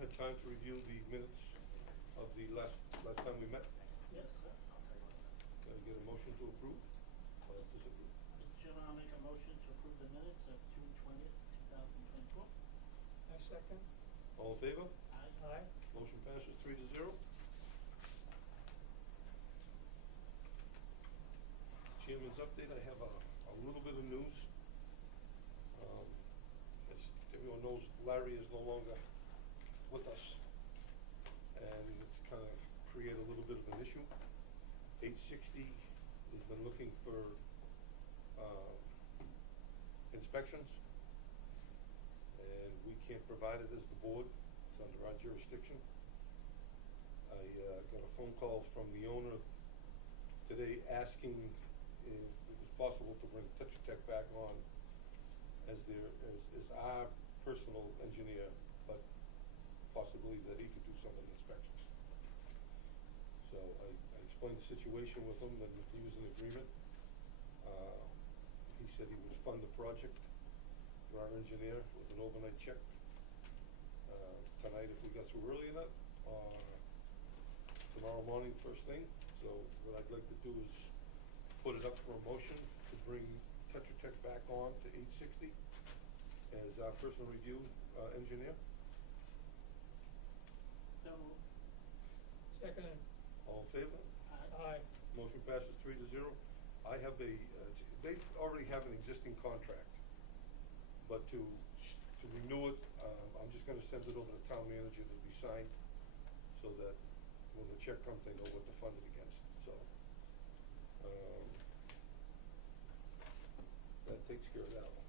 had time to review the minutes of the last time we met? Yes, sir. Can I get a motion to approve or disapprove? Mr. Chairman, I'll make a motion to approve the minutes of June 20th, 2024. I second. All in favor? Aye. Aye. Motion passes 3-0. Chairman's update, I have a little bit of news. As everyone knows, Larry is no longer with us, and it's kind of created a little bit of an issue. 860 has been looking for inspections, and we can't provide it as the board. It's under our jurisdiction. I got a phone call from the owner today asking if it was possible to bring Tetra Tech back on as our personal engineer, but possibly that he could do some of the inspections. So I explained the situation with him, and he was in agreement. He said he would fund the project for our engineer with an overnight check tonight if we got through early enough, or tomorrow morning first thing. So what I'd like to do is put it up for a motion to bring Tetra Tech back on to 860 as our personal review engineer. So moved. Second. All in favor? Aye. Aye. Motion passes 3-0. I have they already have an existing contract, but to renew it, I'm just going to send it over to the town manager to be signed, so that when the check comes, they know what to fund it against. So that takes care of that one.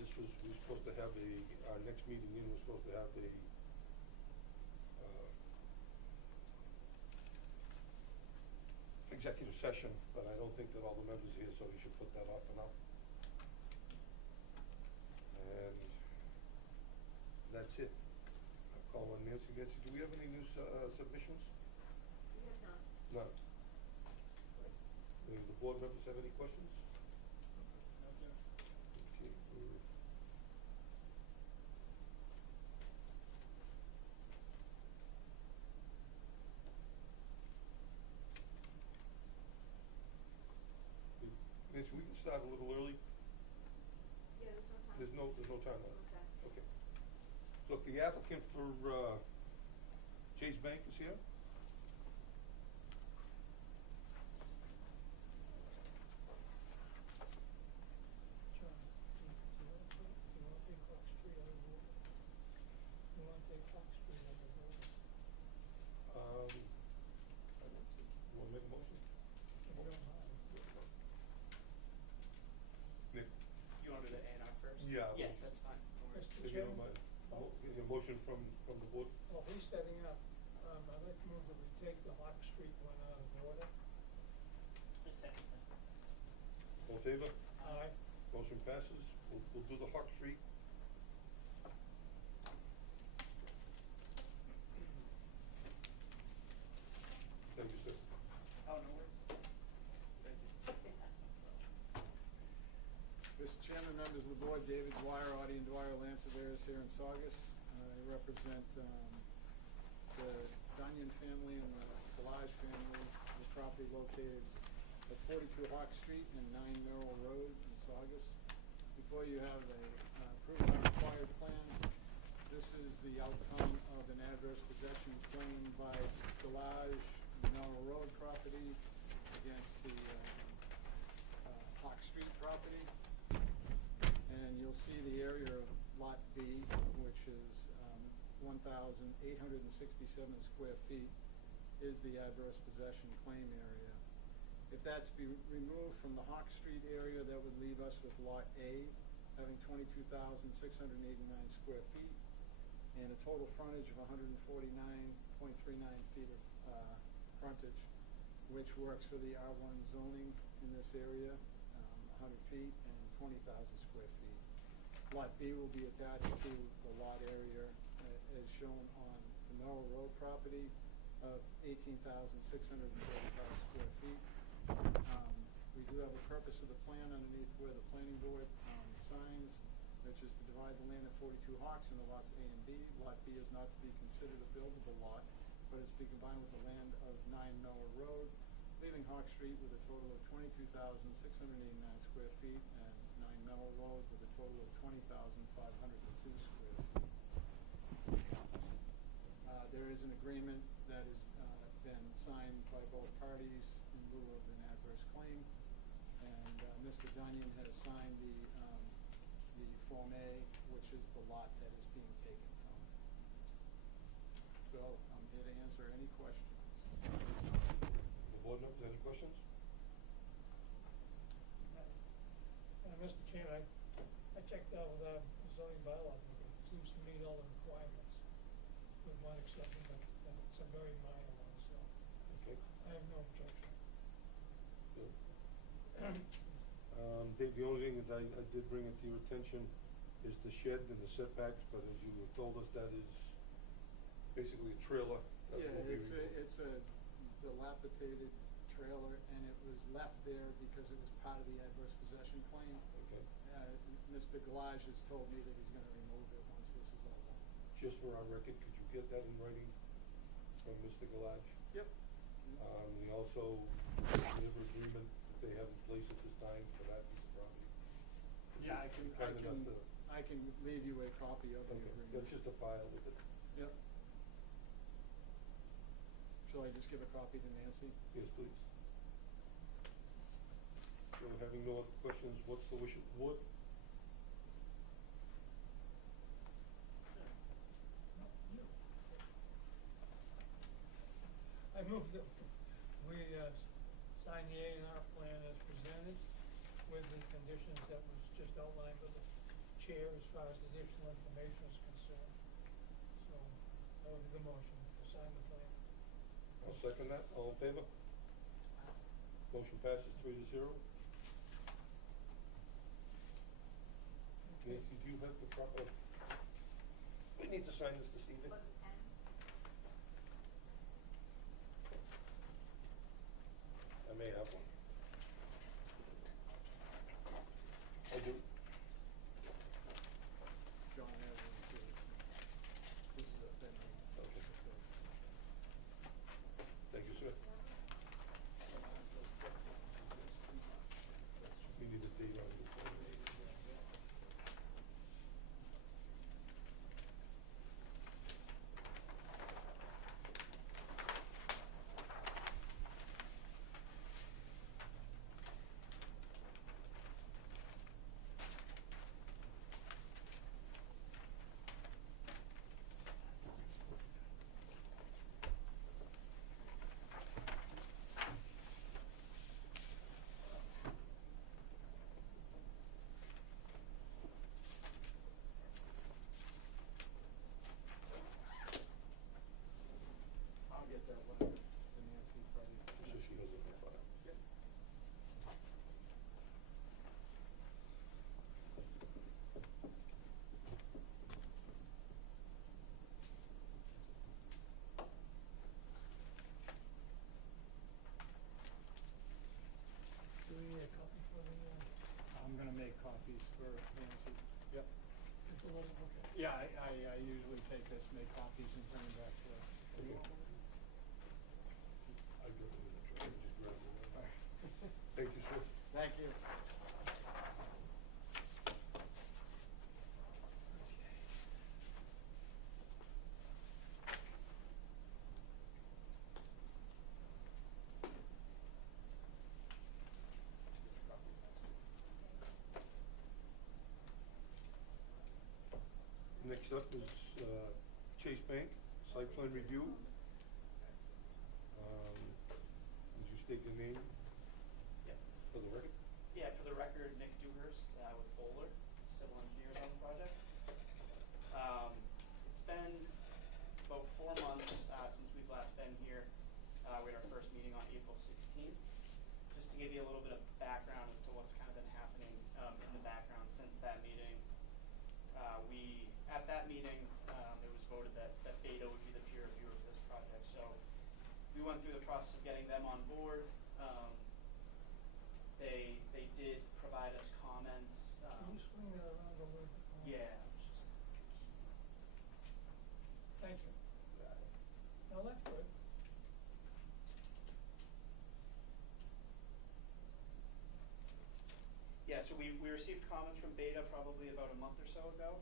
We were supposed to have our next meeting in was supposed to have executive session, but I don't think that all the members are here, so we should put that off for now. And that's it. I'll call on Nancy. Nancy, do we have any new submissions? We have not. None. Do the board members have any questions? No, sir. Okay. Nancy, we can start a little early. Yeah, there's no time. There's no time on it. Okay. Okay. So if the applicant for Chase Bank is here. John, do you want to take Fox Street out of order? You want to take Fox Street out of order? I don't think. You want to make a motion? If you don't mind. Nick? You want to do the A&R first? Yeah. Yeah, that's fine. No worries. Mr. If you don't Chairman? mind. Oh. Is there a motion from the board? Well, he's setting up. I'd like to move that we take the Hawk Street one out of order. I second that. All in favor? Aye. Motion passes. We'll do the Hawk Street. Thank you, sir. Oh, no worries. Thank you. Mr. Chairman, members of the board, David Dwyer, Audie and Dwyer Land Surveyors here in Saugus. I represent the Dunyan family and the Delage family, the property located at 42 Hawk Street and 9 Merrill Road in Saugus. Before you have a approved and required plan. This is the outcome of an adverse possession claim by Delage, Merrill Road property against the Hawk Street property. And you'll see the area of Lot B, which is 1,867 square feet, is the adverse possession claim area. If that's be removed from the Hawk Street area, that would leave us with Lot A, having 22,689 square feet, and a total frontage of 149.39 feet of frontage, which works for the R1 zoning in this area, 100 feet and 20,000 square feet. Lot B will be attached to the lot area as shown on the Merrill Road property of 18,635 square feet. We do have a purpose of the plan underneath where the planning board signs, which is to divide the land at 42 Hawks into lots A and B. Lot B is not to be considered a buildable lot, but is to be combined with the land of 9 Mellow Road, leaving Hawk Street with a total of 22,689 square feet, and 9 Mellow Road with a total of 20,502 square feet. There is an agreement that has been signed by both parties in lieu of an adverse claim, and Mr. Dunyan has signed the Form A, which is the lot that is being taken from. So I'm here to answer any questions. The board members, any questions? Mr. Chairman, I checked out with our zoning bylaw, it seems to meet all the requirements, with one exception, but it's a very minor one, so Okay. I have no objection. Good. Dave, the only thing that I did bring it to your attention is the shed and the setbacks, but as you told us, that is basically a trailer. That Yeah, will be it's removed. a dilapidated trailer, and it was left there because it was part of the adverse possession claim. Okay. Mr. Galage has told me that he's gonna remove it once this is all done. Just for our record, could you get that in writing from Mr. Galage? Yep. We also, whatever agreement that they have in place at this time for that piece of property. Yeah, Kind enough to- I can leave you a copy of the Okay, agreement. that's just a file with it. Yep. Shall I just give a copy to Nancy? Yes, please. So having no other questions, what's the wish of the board? I move that we sign the A&R plan as presented with the conditions that was just outlined by the chair as far as additional information is concerned. So, that would be the motion, to sign the plan. I'll second that. All in favor? Motion passes 3-0. Nancy, do you have the proper, we need to sign this evening? Was it 10? I may have one. I do. John has one too. This is a thin one. Okay. Thank you, sir. We need a date on this. I'll get that letter to Nancy probably. So she has it in her file. Yep. Do we need a copy for the, I'm gonna make copies for Nancy. Yep. just a little, okay. Yeah, I usually take this, make copies and bring them back to her. Okay. I got it in the truck. I just grabbed it. Thank you, sir. Thank you. Next up is Chase Bank, site plan review. Would you state your name Yeah. for the record? Yeah, for the record, Nick Dewhurst with Bowler, civil engineers on the project. It's been about 4 months since we've last been here. We had our first meeting on April 16th. Just to give you a little bit of background as to what's kind of been happening in the background since that meeting. At that meeting, it was voted that Beta would be the peer reviewer for this project. So we went through the process of getting them on board. They did provide us comments. Can you swing that around a little bit more? Yeah. Thank you. No, that's good. Yeah, so we received comments from Beta probably about a month or so ago,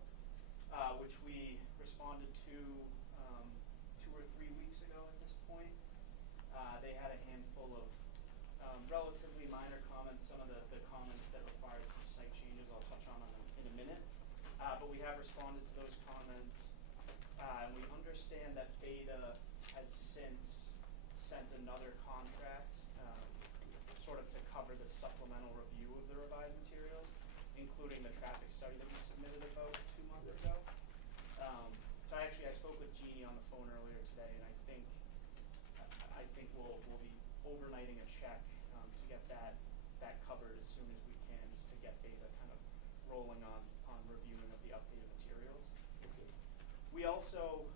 which we responded to 2 or 3 weeks ago at this point. They had a handful of relatively minor comments, some of the comments that required some site changes I'll touch on in a minute. But we have responded to those comments, and we understand that Beta has since sent another contract sort of to cover the supplemental review of the revised materials, including the traffic study that we submitted about 2 months ago. So I spoke with Jeannie on the phone earlier today, and I think we'll be overnighting a check to get that covered as soon as we can, just to get Beta kind of rolling on reviewing of the updated materials. Okay. We also,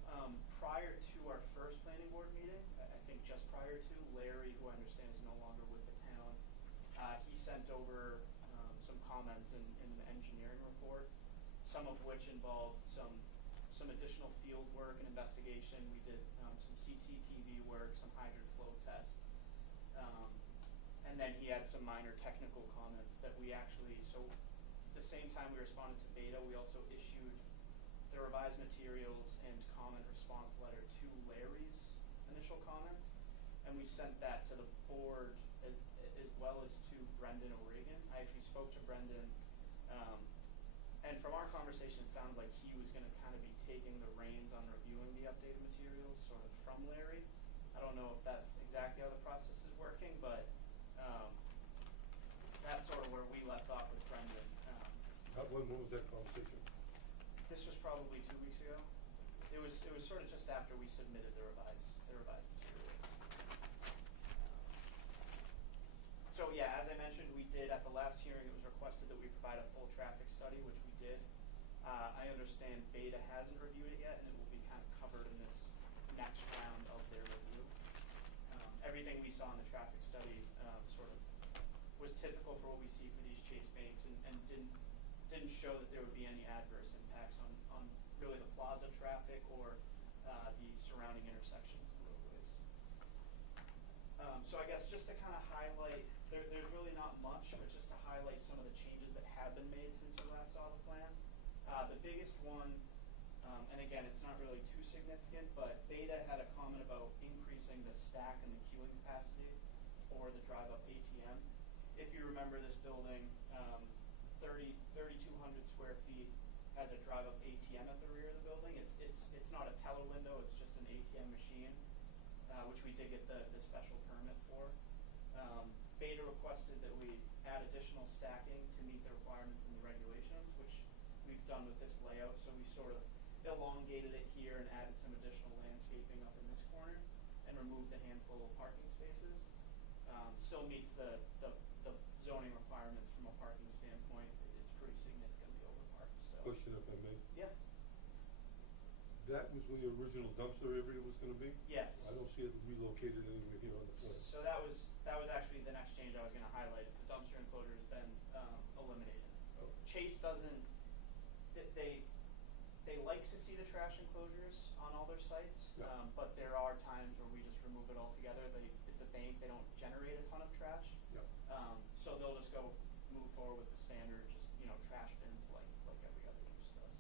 prior to our first planning board meeting, I think just prior to, Larry, who I understand is no longer with the town, he sent over some comments in an engineering report, some of which involved some additional field work and investigation. We did some CCTV work, some hydrant flow tests, and then he had some minor technical comments that we actually, so the same time we responded to Beta, we also issued the revised materials and comment response letter to Larry's initial comments, and we sent that to the board as well as to Brendan O'Regan. I actually spoke to Brendan, and from our conversation it sounded like he was going to kind of be taking the reins on reviewing the updated materials sort of from Larry. I don't know if that's exactly how the process is working, but that's sort of where we left off with Brendan. When was that conversation? This was probably 2 weeks ago. It was sort of just after we submitted the revised materials. So yeah, as I mentioned, we did at the last hearing, it was requested that we provide a full traffic study, which we did. I understand Beta hasn't reviewed it yet, and it will be kind of covered in this next round of their review. Everything we saw in the traffic study sort of was typical for what we see for these chase banks, and didn't show that there would be any adverse impacts on really the plaza traffic or the surrounding intersections of the roadways. So I guess just to kind of highlight, there's really not much, but just to highlight some of the changes that have been made since you last saw the plan. The biggest one, and again, it's not really too significant, but Beta had a comment about increasing the stack and the queuing capacity for the drive-up ATM. If you remember, this building, 3,200 square feet, has a drive-up ATM at the rear of the building. It's not a teller window, it's just an ATM machine, which we did get the special permit for. Beta requested that we add additional stacking to meet the requirements in the regulations, which we've done with this layout. So we sort of elongated it here and added some additional landscaping up in this corner and removed a handful of parking spaces. Still meets the zoning requirements from a parking standpoint. It's pretty significantly overparked. So. Question, if I may. Yeah. That was where the original dumpster area was going to be? Yes. I don't see it relocated anywhere here on the plan. So that was actually the next change I was going to highlight. Is the dumpster enclosure has been eliminated. Oh. Chase doesn't. They like to see the trash enclosures on all their sites, Yeah. but there are times where we just remove it altogether. It's a bank. They don't generate a ton of trash. Yeah. So they'll just go move forward with the standard, just trash bins like every other use does.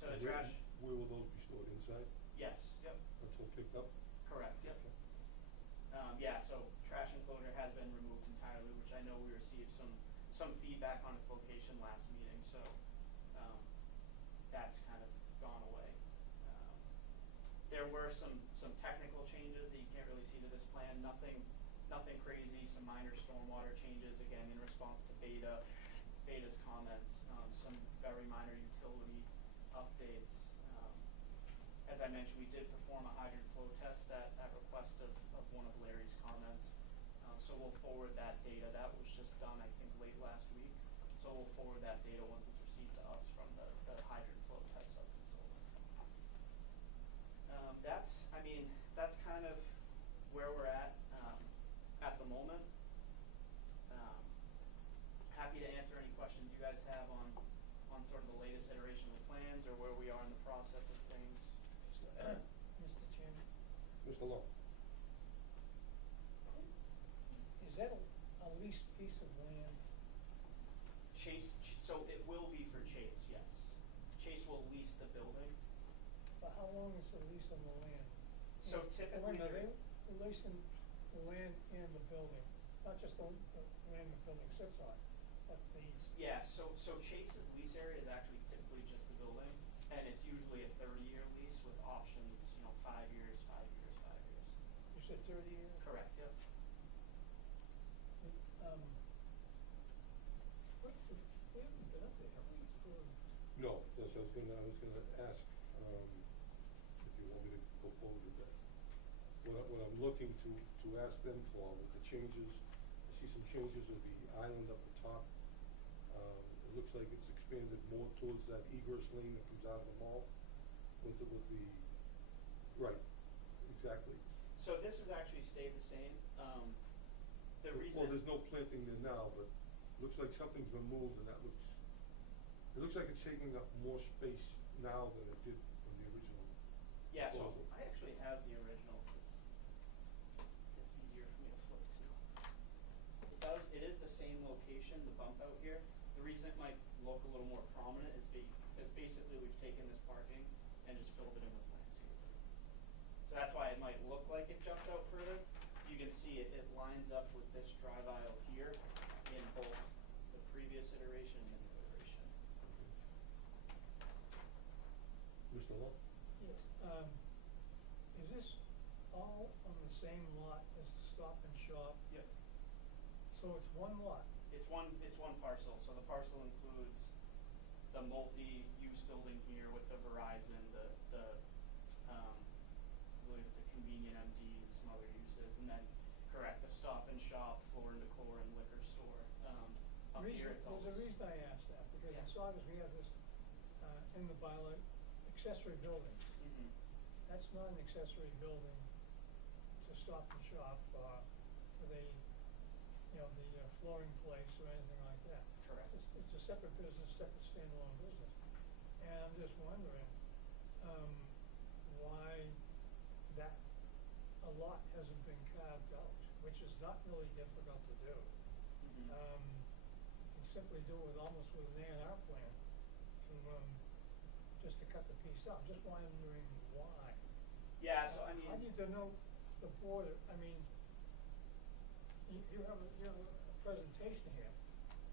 So the trash. Where will those be stored, inside? Yes. Yep. Until picked up? Correct. Yep. Okay. Yeah. So trash enclosure has been removed entirely, which I know we received some feedback on its location last meeting. So that's kind of gone away. There were some technical changes that you can't really see to this plan. Nothing crazy. Some minor stormwater changes, again in response to Beta's comments. Some very minor utility updates. As I mentioned, we did perform a hydrant flow test at request of one of Larry's comments. So we'll forward that data. That was just done, I think, late last week. So we'll forward that data once it's received to us from the hydrant flow test sub-consultant. That's kind of where we're at the moment. sort of the latest iteration of the plans or where we are in the process of things. Mr. Chairman, Mr. Long? is that a leased piece of land? So it will be for Chase, yes. Chase will lease the building. But how long is the lease on the land? So And- typically and wait a they're- minute, they're leasing the land and the building, not just the land the building sits on, but the. Yeah, so Chase's lease area is actually typically just the building, and it's usually a 30-year lease with options, 5 years, 5 years, 5 years. You said 30 years? Correct, yep. We haven't been up there, have we? No, yes, I was gonna ask, if you want me to go forward with that. What I'm looking to ask them for with the changes, I see some changes of the island up the top. It looks like it's expanded more towards that egress lane that comes out of the mall with the, right, exactly. So this has actually stayed the same. The reason. Well, there's no planting there now, but looks like something's been moved and it looks like it's taking up more space now than it did from the original. Yeah, so proposal. I actually have the original. It's easier for me to flip to. It is the same location, the bump out here. The reason it might look a little more prominent is basically we've taken this parking and just filled it in with landscaping. So that's why it might look like it jumps out further. You can see it lines up with this drive aisle here in both the previous iteration and the new iteration. Mr. Long? Yes, is this all on the same lot as the Stop and Shop? Yep. So it's one lot? It's one parcel. So the parcel includes the multi-use building here with the Verizon, I believe it's a convenient MD and some other uses, and then, correct, the Stop and Shop, floor and decor, and liquor store. Up here it's all. There's a reason I asked that, because in Yeah. Saugus, we have this, in the bylaw, accessory buildings. Mhm. That's not an accessory building to Stop and Shop, for the, the flooring place or anything like that. Correct. It's a separate business, separate standalone business. And I'm just wondering, why that, a lot hasn't been carved out, which is not really difficult to do. Mhm. You simply do it almost with an A&R plan to, just to cut the piece out. Just wondering why. Yeah, so I mean. I need to know the border, I mean, you have a presentation here,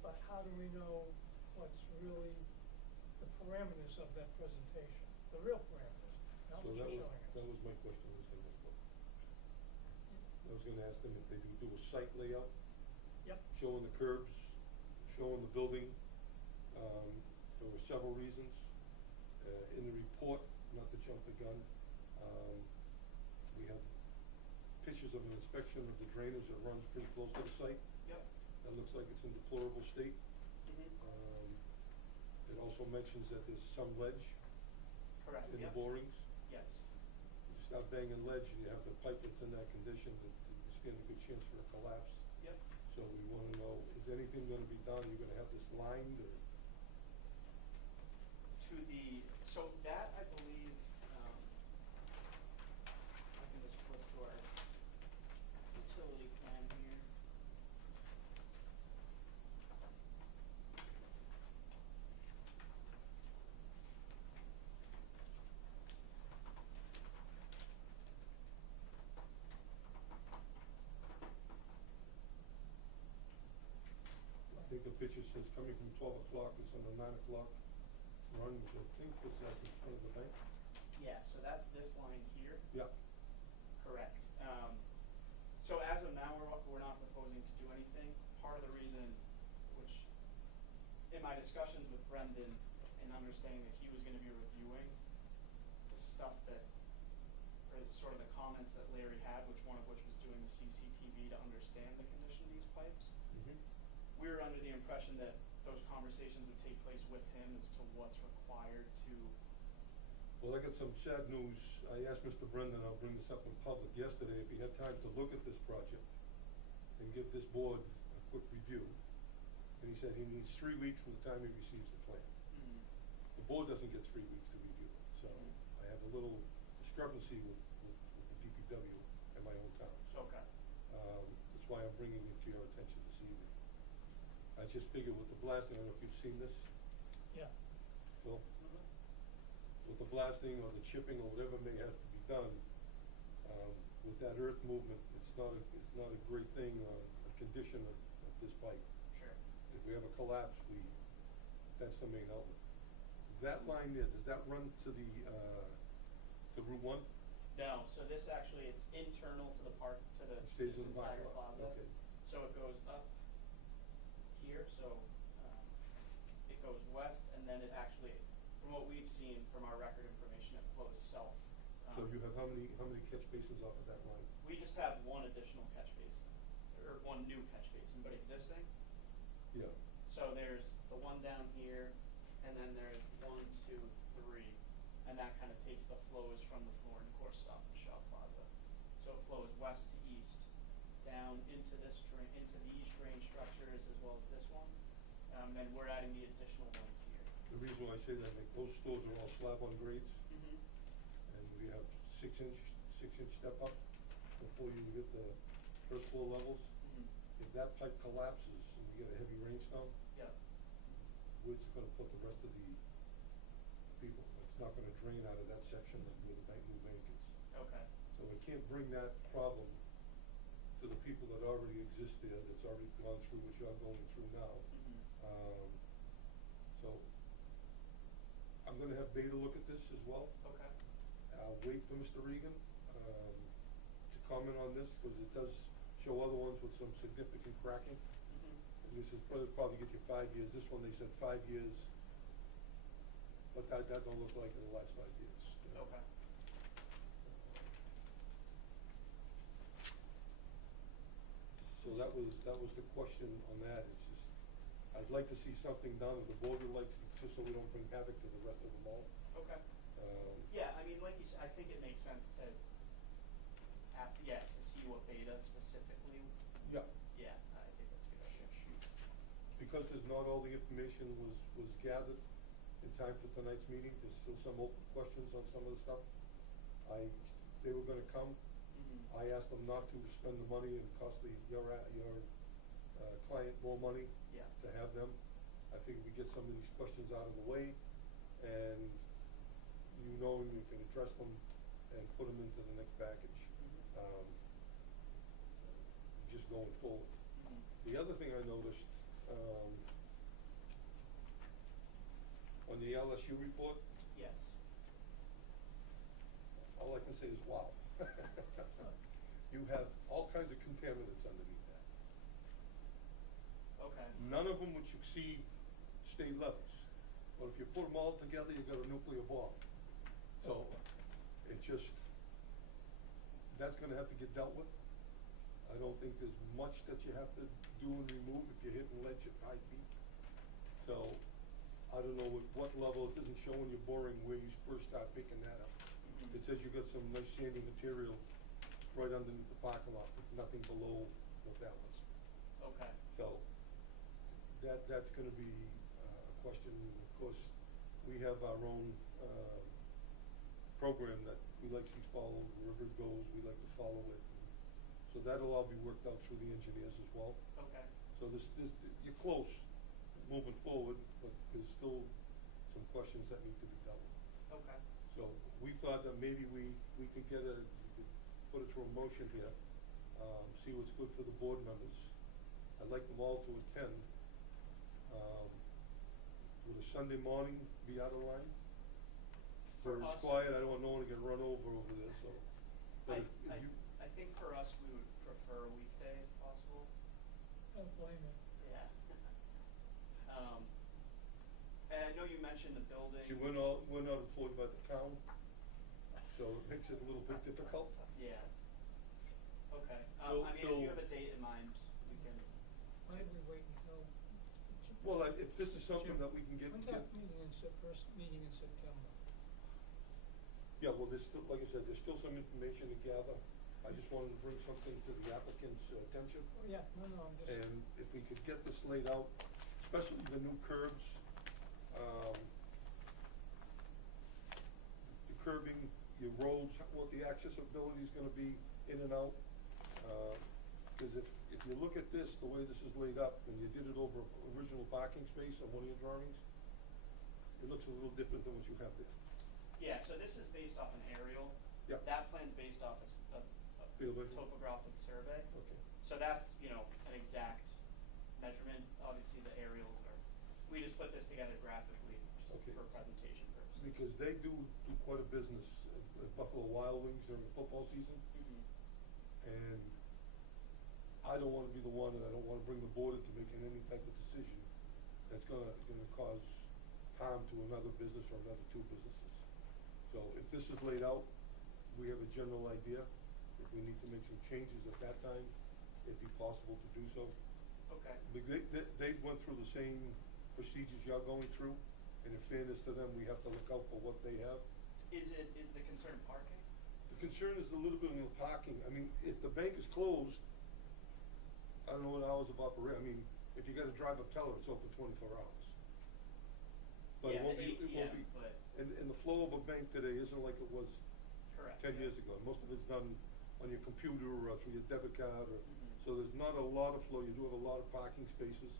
but how do we know what's really the parameters of that presentation? The real parameters, not So what you're showing us. that was my question, I was gonna ask. I was gonna ask them if they do a site layout, Yep. showing the curbs, showing the building, for several reasons. In the report, not to jump the gun, we have pictures of an inspection of the drainage that runs pretty close to the site. Yep. That looks like it's in deplorable state. Mhm. It also mentions that there's some ledge Correct. in the Yep. borings. Yes. If you start banging ledge and you have the pipe that's in that condition, you stand a good chance for a collapse. Yep. So we wanna know, is anything gonna be done, you're gonna have this lined, or? So that I believe, I can just flip to our utility plan here. I think the picture says coming from 12 o'clock, it's on the 9 o'clock run, which I think is that's in front of the bank. Yeah, so that's this line here. Yeah. Correct. So as of now, we're not proposing to do anything. Part of the reason, which in my discussions with Brendan and understanding that he was gonna be reviewing the stuff that, or sort of the comments that Larry had, one of which was doing the CCTV to understand the condition of these pipes. Mm-hmm. We were under the impression that those conversations would take place with him as to what's required to. Well, I got some sad news. I asked Mr. Brendan, I'll bring this up in public, yesterday if he had time to look at this project and give this board a quick review. And he said he needs 3 weeks from the time he receives the plan. Mm-hmm. the board doesn't get 3 weeks to review it. So I have a little discrepancy with the DPW in my own town. Okay. That's why I'm bringing it to your attention this evening. I just figured with the blasting, I don't know if you've seen this, Yeah. Phil? Mhm. With the blasting or the chipping or whatever may have to be done, with that earth movement, it's not a great thing on a condition of this pipe. Sure. If we have a collapse, that's the main outlet. That line there, does that run to the, to Route 1? No, so this actually, it's internal to the park, to the, It stays this in the parking entire lot, plaza. okay. So it goes up here, so, it goes west, and then it actually, from what we've seen from our record information, it flows south. So you have how many catch basins off of that line? We just have one additional catch basin, or one new catch basin, but existing. Yeah. So there's the one down here, and then there's 1, 2, 3, and that kind of takes the flows from the Florida Core Stop and Shop Plaza. So it flows west to east, down into this drain, into these drain structures as well as this one, and we're adding the additional one here. The reason why I say that, like, those stores are all slab on grades, Mm-hmm. and we have 6-inch step up before you get the first floor levels. Mm-hmm. If that pipe collapses and we get a heavy rainstorm, Yep. where's it gonna put the rest of the people? It's not gonna drain out of that section where the new bank is. Okay. So we can't bring that problem to the people that already exist there, that's already gone through what you're going through now. Mm-hmm. So I'm gonna have Beta look at this as well. Okay. I'll wait for Mr. Regan, to comment on this, because it does show other ones with some significant cracking. Mm-hmm. And this is probably get you 5 years. This one, they said 5 years, but that don't look like in the last 5 years. Okay. So that was the question on that. It's just, I'd like to see something done, and the board would like, just so we don't bring havoc to the rest of them all. Okay. Yeah, I mean, like you said, I think it makes sense to have, to see what Beta specifically. Yeah. Yeah, I think that's a good idea. Because there's not all the information was gathered in time for tonight's meeting, there's still some open questions on some of the stuff. They were gonna come. Mm-hmm. I asked them not to spend the money and cost your client more money. Yeah. To have them. I figured we get some of these questions out of the way, and you can address them and put them into the next package. Mm-hmm. Just going forward. Mm-hmm. The other thing I noticed, on the LSU report, Yes. all I can say is wow. You have all kinds of contaminants underneath that. Okay. None of them would exceed state levels. But if you put them all together, you've got a nuclear bomb. So it just, that's gonna have to get dealt with. I don't think there's much that you have to do and remove if you're hitting ledge at high feet. So I don't know at what level, it doesn't show when you're boring where you first start picking that up. Mm-hmm. It says you've got some nice sandy material right underneath the parking lot, but nothing below what that was. Okay. So that's gonna be a question. Of course, we have our own program that we like to see followed, wherever it goes, we like to follow it. So that'll all be worked out through the engineers as well. Okay. So you're close, moving forward, but there's still some questions that need to be dealt with. Okay. So we thought that maybe we could put it through a motion here, see what's good for the board members. I'd like them all to attend. Would a Sunday morning be out of line? For Where it's us- quiet, I don't want no one to get run over there, so. But I think for us, we would prefer a weekday if possible. Don't blame me. Yeah. And I know you mentioned the building. See, we're not employed by the town, so it makes it a little bit difficult. Yeah. Okay. Phil- I mean, if you have a date in mind, we can. Why did we wait until? Well, if this is something Jim, that we can get. When's that meeting first meeting in September? Yeah, well, there's still, like I said, there's still some information to gather. I just wanted to bring something to the applicant's attention. Oh, yeah, no, I'm just. And if we could get this laid out, especially the new curbs, curbing, your roads, what the accessibility is gonna be in and out. Cause if you look at this, the way this is laid up, and you did it over original parking space on one of your drawings, it looks a little different than what you have there. Yeah, so this is based off an aerial. Yep. That plan's based off a Field vision. topographic survey. Okay. So that's, an exact measurement. Obviously, the aerials are, we just put this together graphically just Okay. for presentation purposes. Because they do quite a business at Buffalo Wild Wings during the football season. Mhm. And I don't wanna be the one, and I don't wanna bring the board into making any type of decision that's gonna cause harm to another business or another two businesses. So if this is laid out, we have a general idea. If we need to make some changes at that time, it'd be possible to do so. Okay. They went through the same procedures you're going through, and in fairness to them, we have to look out for what they have. Is the concern parking? The concern is a little bit in the parking. I mean, if the bank is closed, I don't know what hours of operation. I mean, if you gotta drive up Teller, it's open 24 hours. But Yeah, it won't the be, it won't ATM, be, but- and the flow of a bank today isn't like it was Correct. 10 yeah. years ago. Most of it's done on your computer or through your debit card, or, Mhm. so there's not a lot of flow. You do have a lot of parking spaces.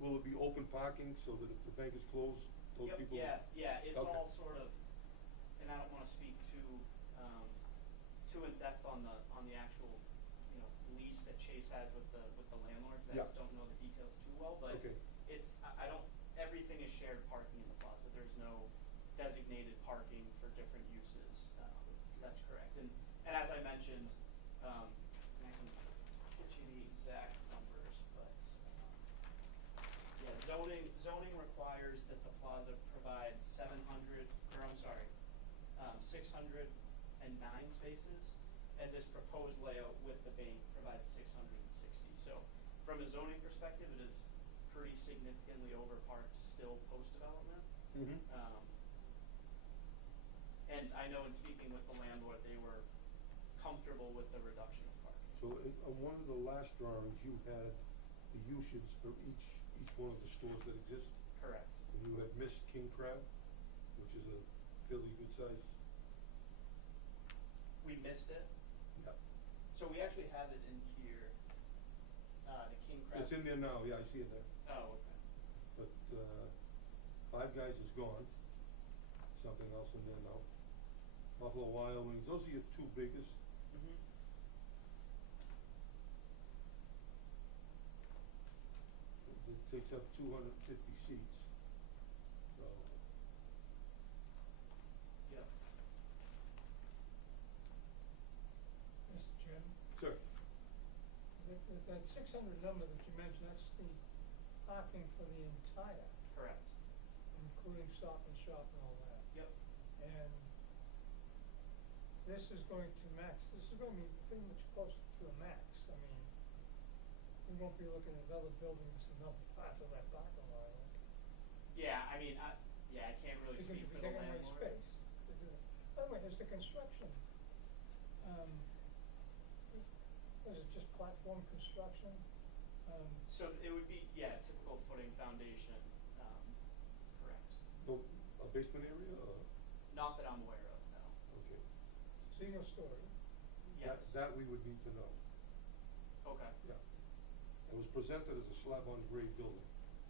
Will it be open parking so that if the bank is closed, those Yep, people? yeah, it's Okay. all sort of, and I don't wanna speak too in depth on the actual, lease that Chase has with the landlord, 'cause I Yeah. just don't know the details too well, but Okay. it's, I don't, everything is shared parking in the plaza. There's no designated parking for different uses, that's correct. And as I mentioned, and I can get you the exact numbers, but, yeah, zoning requires that the plaza provide 609 spaces, and this proposed layout with the bank provides 660. So from a zoning perspective, it is pretty significantly over parked still post-development. Mm-hmm. And I know in speaking with the landlord, they were comfortable with the reduction of parking. So on one of the last drawings, you had the usage for each one of the stores that exist. Correct. And you had missed King Crab, which is a fairly good size. We missed it. Yeah. So we actually have it in here, the King Crab. It's in there now, yeah, I see it there. Oh, okay. But, Five Guys is gone. Something else in there now. Buffalo Wild Wings, those are your two biggest. Mm-hmm. It takes up 250 seats. So, Yep. Mr. Chairman, sir, that 600 number that you mentioned, that's the parking for the entire, Correct. including Stop and Shop and all that. Yep. And this is going to be pretty much close to a max. I mean, we won't be looking at other buildings in other parts of that parking lot. Yeah, I mean, I can't really Because speak you'd for be the taking away landlord. space to do it. By the way, is the construction, was it just platform construction? So it would be, typical footing foundation, correct. no, a basement area, or, Not that I'm aware of, no. okay. Single story? Yes. That we would need to know, Okay. yeah. It was presented as a slab-on-grade building.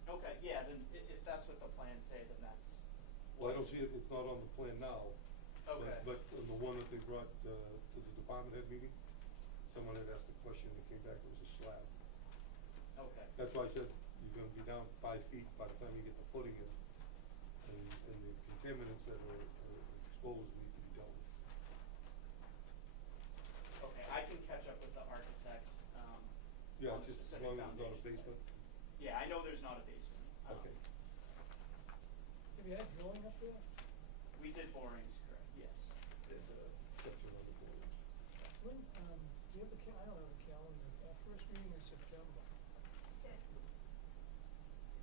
Okay, yeah, then if that's what the plans say, then that's. Well, I don't see it, it's not on the plan now. Okay. But on the one that they brought, to the department head meeting, someone had asked a question, and it came back, it was a slab. Okay. That's why I said you're gonna be down 5 feet by the time you get the footing in, and the contaminants that are exposed need to be dealt with. Okay, I can catch up with the architect, Yeah, on just as specific long as it's not a foundations. basement. Yeah, I know there's not a basement. Okay. Have you had drilling up there? We did borings, correct, yes. There's a section of the boards. When, do you have I don't have a calendar, our first meeting is September,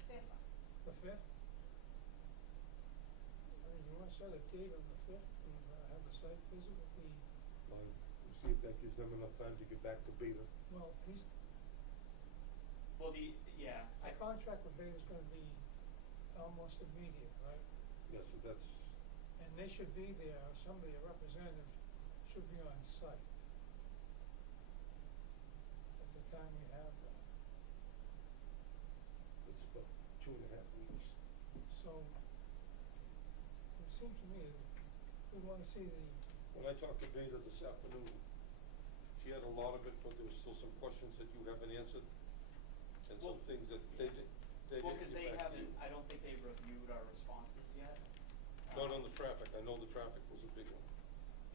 Fifth. the 5th? I mean, you wanna set a date on the 5th and have a site visit with the, Well, we'll see if that gives them enough time to get back to Beta. well, Well, our contract with Beta's gonna be almost immediate, right? Yeah, so that's, And they should be there, or somebody, a representative, should be on site at the time we have that. It's about 2.5 weeks. So, it seems to me that we wanna see the, When I talked to Beta this afternoon, she had a lot of it, but there was still some questions that you haven't answered, and some Well- things that they Well, didn't because they get back to you. haven't, I don't think they've reviewed our responses yet. Not on the traffic, I know the traffic was a big one.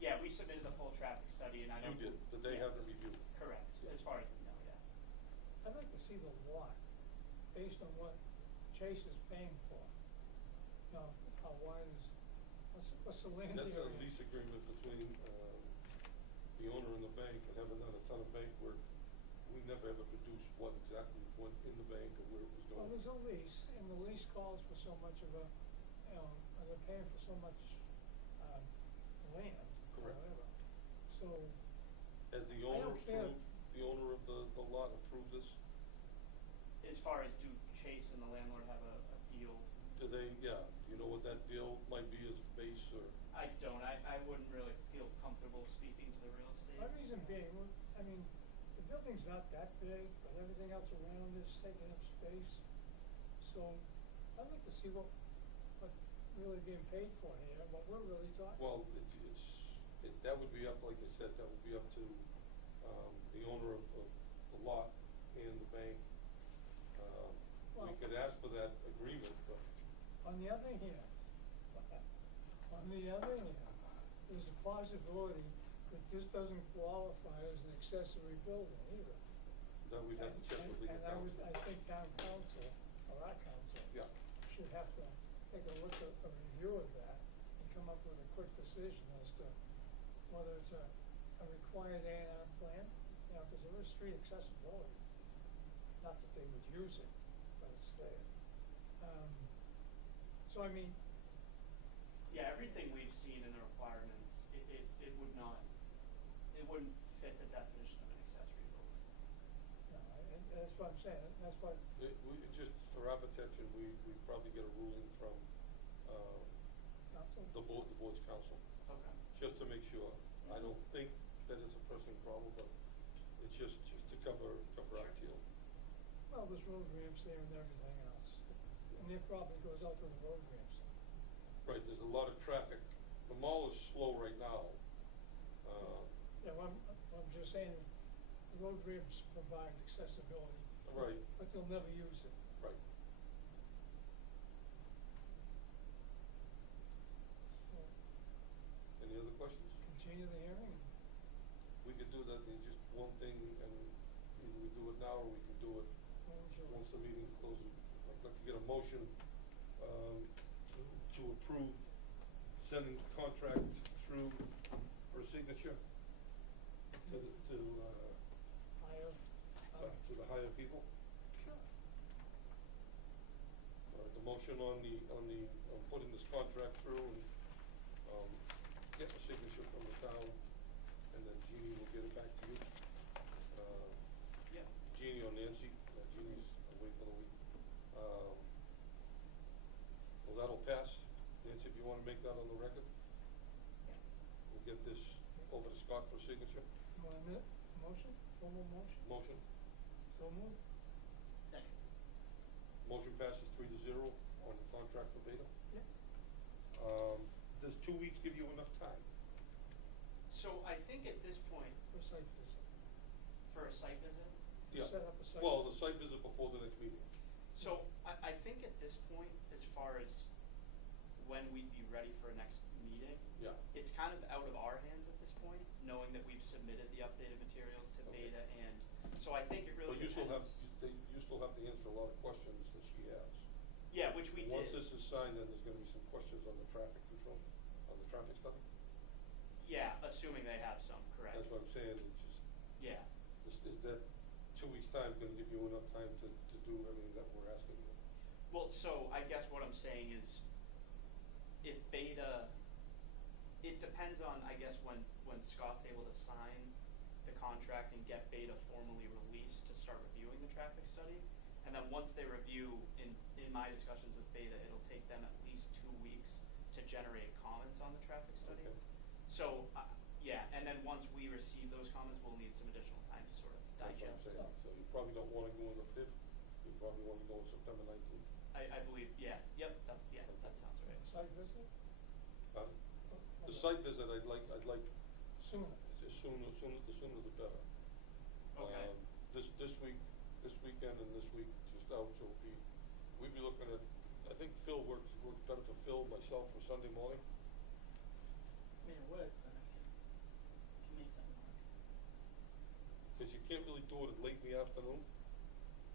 Yeah, we submitted the full traffic study, and I You don't. did, but they Yes. haven't reviewed it. Correct, Yeah. as far as we know, yeah. I'd like to see the lot, based on what Chase is paying for. Now, how wide is, what's the land area? That's a lease agreement between, the owner and the bank, and having done a ton of bank work, we never ever produced what exactly went in the bank or where it was Well, going. there's a lease, and the lease calls for so much of a, they're paying for so much, land, or Correct. whatever. So, Has the I owner don't care. approved, the owner of the lot approved this? As far as do Chase and the landlord have a deal, Do they, yeah, do you know what that deal might be as base or? I don't, I wouldn't really feel comfortable speaking to the real estate. my reason being, I mean, the building's not that big, but everything else around is taking up space. So, I'd like to see what's really being paid for here, what we're really talking. Well, that would be up, like I said, that would be up to, the owner of the lot and the bank. We Well- could ask for that agreement, but, On the other hand, there's a possibility that this doesn't qualify as an accessory building either. that we'd have to check with legal counsel. And I think town council, or our council, Yeah. should have to take a look at a review of that and come up with a quick decision as to whether it's a required A&R plan, you know, because there is street accessibility. Not that they would use it, but it's there. So I mean, Yeah, everything we've seen in the requirements, it would not, it wouldn't fit the definition of an accessory building. no, and that's what I'm saying, that's what, Just for our protection, we'd probably get a ruling from, council. the board's counsel, Okay. just to make sure. I don't think that it's a pressing problem, but it's just to cover our Sure. teal. Well, there's road ramps there and everything else, and it probably goes out to the road ramps. Right, there's a lot of traffic. The mall is slow right now. Yeah, well, I'm just saying, the road ramps provide accessibility. Right. But they'll never use it. Right. So, Any other questions? continue the hearing. We could do that in just one thing, and either we do it now, or we can do it once the meeting closes. I'd like to get a motion, to approve sending the contract through for signature to Higher. the higher people. Sure. The motion on putting this contract through and, get the signature from the town, and then Jeannie will get it back to you. Yeah. Jeannie or Nancy, Jeannie's away for the week. Well, that'll pass. Nancy, if you wanna make that on the record, we'll get this over to Scott for signature. You want a minute, motion, formal motion? Motion. So moved? Second. Motion passes 3-0 on the contract for Beta. Yep. Does 2 weeks give you enough time? So I think at this point, For site visit. for a site visit, Yeah. Set up a site. Well, the site visit before the next meeting. so I think at this point, as far as when we'd be ready for a next meeting, Yeah. it's kind of out of our hands at this point, knowing that we've submitted the updated materials to Okay. Beta, and so I think it really But you still have, depends. you still have to answer a lot of questions that she has. Yeah, which we did. Once this is signed, then there's gonna be some questions on the traffic control, on the traffic stuff. Yeah, assuming they have some, correct. That's what I'm saying, it's just, Yeah. is that 2 weeks' time gonna give you enough time to do everything that we're asking you? Well, so I guess what I'm saying is, if Beta, it depends on, I guess, when Scott's able to sign the contract and get Beta formally released to start reviewing the traffic study. And then once they review, in my discussions with Beta, it'll take them at least 2 weeks to generate comments on the traffic study. Okay. So, yeah, and then once we receive those comments, we'll need some additional time to sort of That's what I'm digest. saying. So you probably don't wanna go on the 5th, you probably wanna go on September 19th. I believe, yeah, yep, that sounds right. Site visit? Huh? For The site visit, I'd like Sooner. the sooner the better. Okay. This weekend and this week just out, so we'd be looking at, I think Phil works better for Phil, myself for Sunday morning. I mean, it would, but I can make something work. Cause you can't really do it late in the afternoon.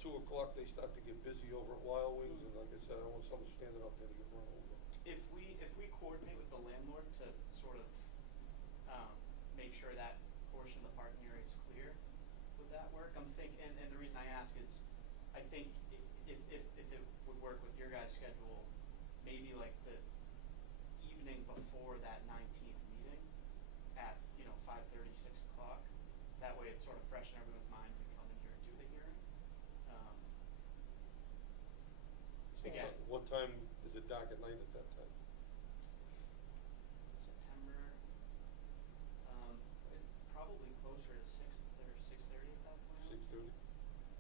2 o'clock, they start to get busy over at Wild Wings, and like I said, I don't want someone standing up there to get run over. If we coordinate with the landlord to sort of, make sure that portion of the parking area is clear, would that work? I'm thinking, and the reason I ask is, I think if it would work with your guys' schedule, maybe like the evening before that 19th meeting at, 5:30, 6 o'clock. That way it's sort of fresh in everyone's mind when we come in here and do the hearing. So Again, what time is it dark at night at that time? September, probably closer to 6 or 6:30 at that point. 6:30?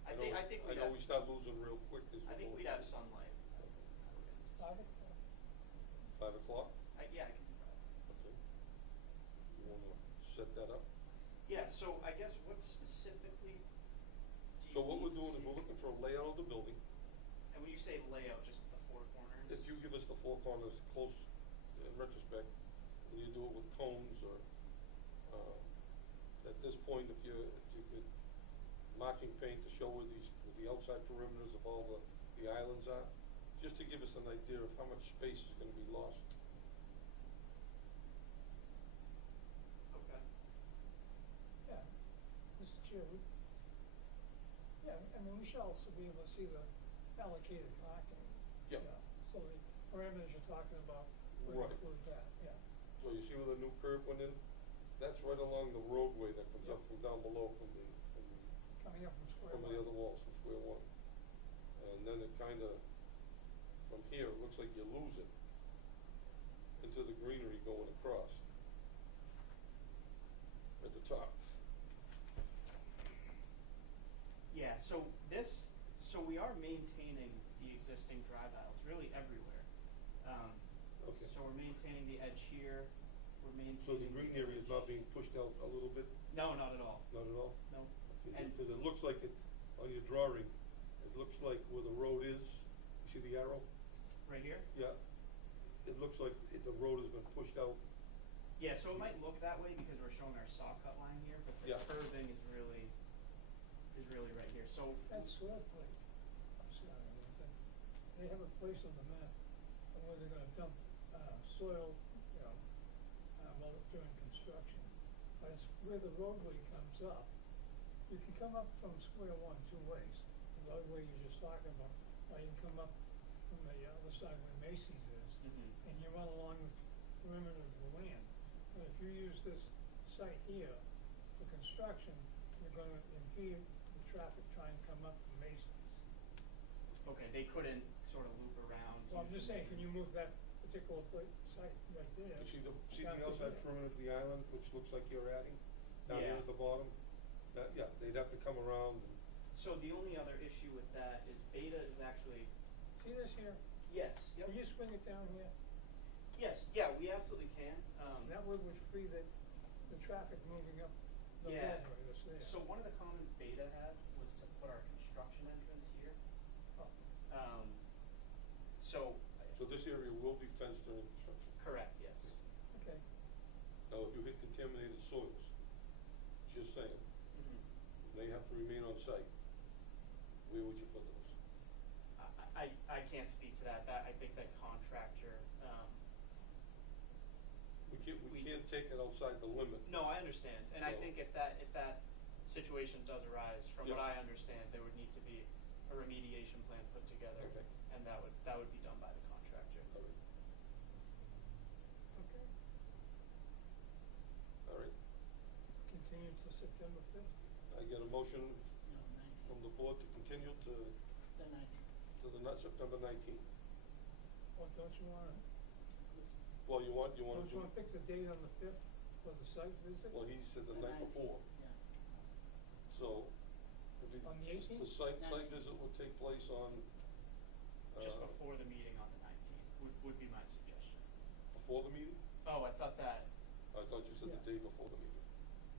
I think I know we start losing real quick as we go. I think we'd have sunlight. I would anticipate. 5 o'clock? 5 o'clock? Yeah, I can do that. Okay. You wanna set that up? Yeah, so I guess what specifically do you So what need we're to doing is see? we're looking for a layout of the building. And when you say layout, just the four corners? If you give us the 4 corners close in retrospect, will you do it with cones or, at this point, if you could marking paint to show where the outside perimeters of all the islands are, just to give us an idea of how much space is gonna be lost. Okay. Yeah, Mr. Chair, we should also be able to see the allocated parking. Yep. Yeah, so the parameters you're talking about would Right. include that, yeah. So you see where the new curb went in? That's right along the roadway that comes up Yep. from down below from Coming up from square from one. the other walls, from square one. And then it kinda, from here, it looks like you lose it into the greenery going across at the top. Yeah, so we are maintaining the existing drive aisles really everywhere. Okay. So we're maintaining the edge here, we're maintaining. So the green area is not being pushed out a little bit? No, not at all. Not at all? No. Okay, And- because it looks like it, on your drawing, it looks like where the road is, you see the arrow? Right here? Yeah. It looks like the road has been pushed out. Yeah, so it might look that way because we're showing our saw cut line here, but the Yeah. curving is really right here. So That soil plate, I'm sorry, they have a place on the map of where they're gonna dump, soil, during construction. But it's where the roadway comes up. You can come up from square one 2 ways. The roadway you're just talking about, or you can come up from the other side where Macy's is, Mhm. and you run along the perimeter of the land. But if you use this site here for construction, you're gonna impede the traffic trying to come up from Macy's. okay, they couldn't sort of loop around. Well, I'm just saying, can you move that particular site right there? You see the down to outside here? perimeter of the island, which looks like you're adding, down there Yeah. at the bottom? Yeah, they'd have to come around and, So the only other issue with that is Beta is actually, See this here? yes, yep. Can you swing it down here? Yes, yeah, we absolutely can. That way would free the traffic moving up the Yeah. roadway that's there. So one of the comments Beta had was to put our construction entrance here. Oh, so this area will be fenced during construction. Correct, yes. okay. Now, if you hit contaminated soils, just saying, Mhm. they have to remain on site, where would you put those? I can't speak to that. I think that contractor, We can't take it outside the limit. no, I understand. And I So- think if that situation does arise, from what Yeah. I understand, there would need to be a remediation plan put together. Okay. And that would be done by the contractor. All right, Okay. all right. Continue to September 5th. I get a motion No, 19th. from the board to continue to The 19th. the September 19th. Or don't you want to? Well, you want Don't to, you wanna fix a date on the fifth for the site visit? well, he said the night before, Yeah. so. if he- On the 18th? The site visit would take place on, Just before the meeting on the 19th would be my suggestion. before the meeting? Oh, I thought that, I thought you said the Yeah. day before the meeting.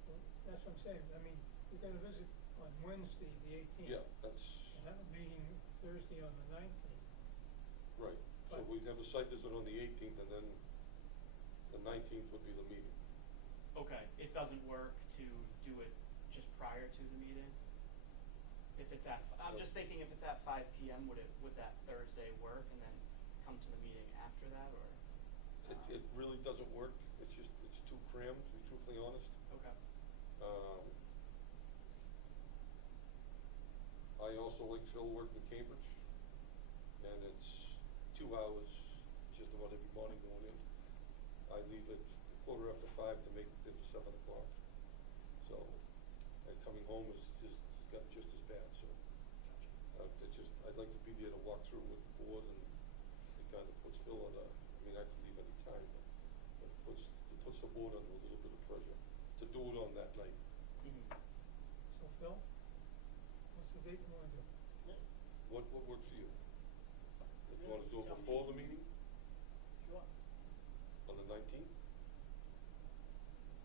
Well, that's what I'm saying, I mean, we're gonna visit on Wednesday, the 18th. Yeah, that's, And that meeting Thursday on the 19th. right, so But- we'd have a site visit on the 18th, and then the 19th would be the meeting. okay, it doesn't work to do it just prior to the meeting? If it's at, I'm just thinking if it's at 5 PM, would that Thursday work and then come to the meeting after that, or? It really doesn't work, it's too crammed, to be truthfully honest. Okay. I also like Phil work in Cambridge, and it's 2 hours just about every morning going in. I leave at 5:15 to make it there for 7 o'clock. So, and coming home is got just as bad, so. I'd like to be there to walk through with the board, and it kind of puts Phil on I could leave any time, but it puts the board under a little bit of pressure to do it on that night. Mhm. So Phil, what's the date you wanna do? Yeah. What works for you? If you Yeah, wanna do it tell me. before the meeting, Sure. on the 19th?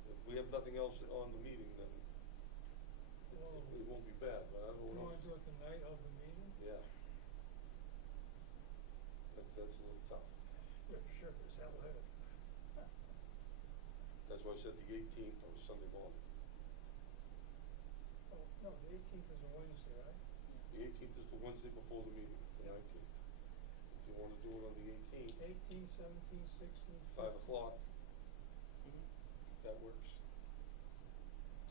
If we have nothing else on the meeting, then Well, it won't be bad, but I don't you know. wanna do it the night of the meeting? Yeah. That's a little tough. You're sure as hell headed. That's why I said the 18th on Sunday morning. Oh, no, the 18th is a Wednesday, right? The 18th is the Wednesday before the meeting, the 19th. If you wanna do it on the 18th, 18th, 17th, 16th. 5 o'clock, Mhm. that works.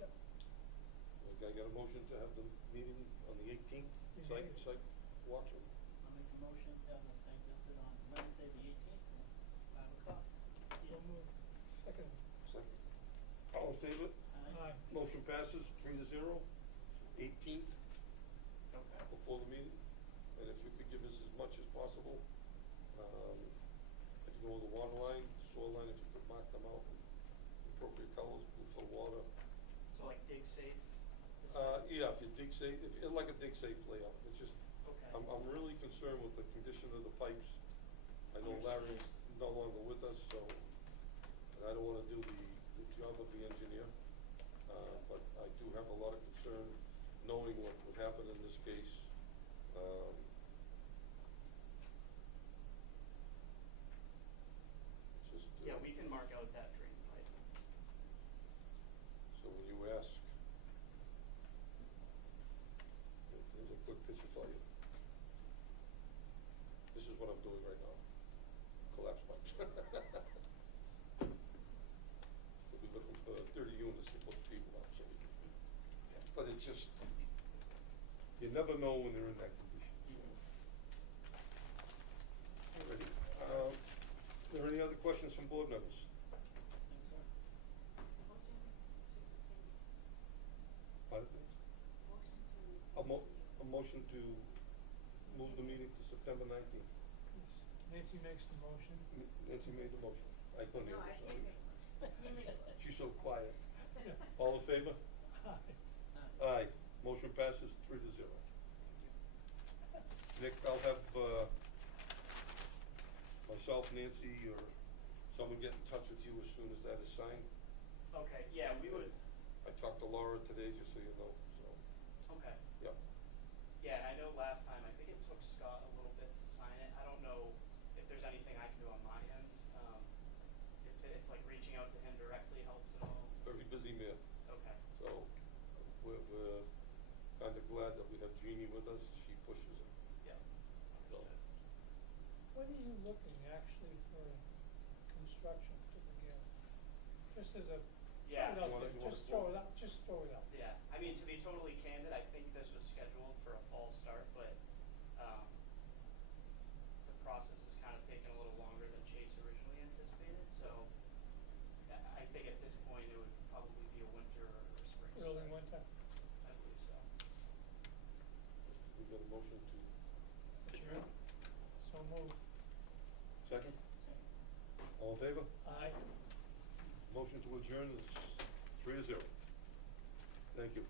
Yep. Okay, I got a motion to have the meeting on the 18th, You site need it. walkthrough. I'll make a motion to have the site visit on Wednesday, the 18th, at 5 o'clock. So moved. Second. Second. All in favor? Aye. Motion passes 3-0. 18th Okay. before the meeting, and if you could give us as much as possible, if you go with the water line, soil line, if you could mark them out in appropriate colors, blue for water. So like dig safe? Yeah, if you dig safe, like a dig safe layout, it's just, Okay. I'm really concerned with the condition of the pipes. I know Larry's Understood. no longer with us, so, and I don't wanna do the job of the engineer. But I do have a lot of concern knowing what would happen in this case. It's just. Yeah, we can mark out that drain pipe. So when you ask, here's a quick picture for you. This is what I'm doing right now. Collapse pipes. We'll be looking for 30 units to put people up, so we can, but it's just, you never know when they're in that condition, so. Alrighty, are there any other questions from board members? Thanks, sir. Motion to continue. Pardon, please? Motion to. A motion to move the meeting to September 19th. Nancy makes the motion. Nancy made the motion. I couldn't hear No, her, I sorry. can't make one. You make one. She's so quiet. All in favor? Aye. Aye. Motion passes 3-0. Nick, I'll have, myself, Nancy, or someone get in touch with you as soon as that is signed. Okay, yeah, we would, I talked to Laura today, just so you know, so, okay. yep. Yeah, and I know last time, I think it took Scott a little bit to sign it. I don't know if there's anything I can do on my end. If like reaching out to him directly helps at all. Very busy man. Okay. So, we're kind of glad that we have Jeannie with us. She pushes it. Yeah. So, Understood. What are you looking actually for construction to begin? Just as a, Yeah. put it out You wanna- there, you wanna just throw quote? it out, just throw it out. Yeah, I mean, to be totally candid, I think this was scheduled for a fall start, but, the process has kind of taken a little longer than Chase originally anticipated, so I think at this point it would probably be a winter or spring start. Early winter. I believe so. we got a motion to Adjourn. So moved. second? Second. All All in favor? Aye. Motion to adjourn is 3-0. Thank you.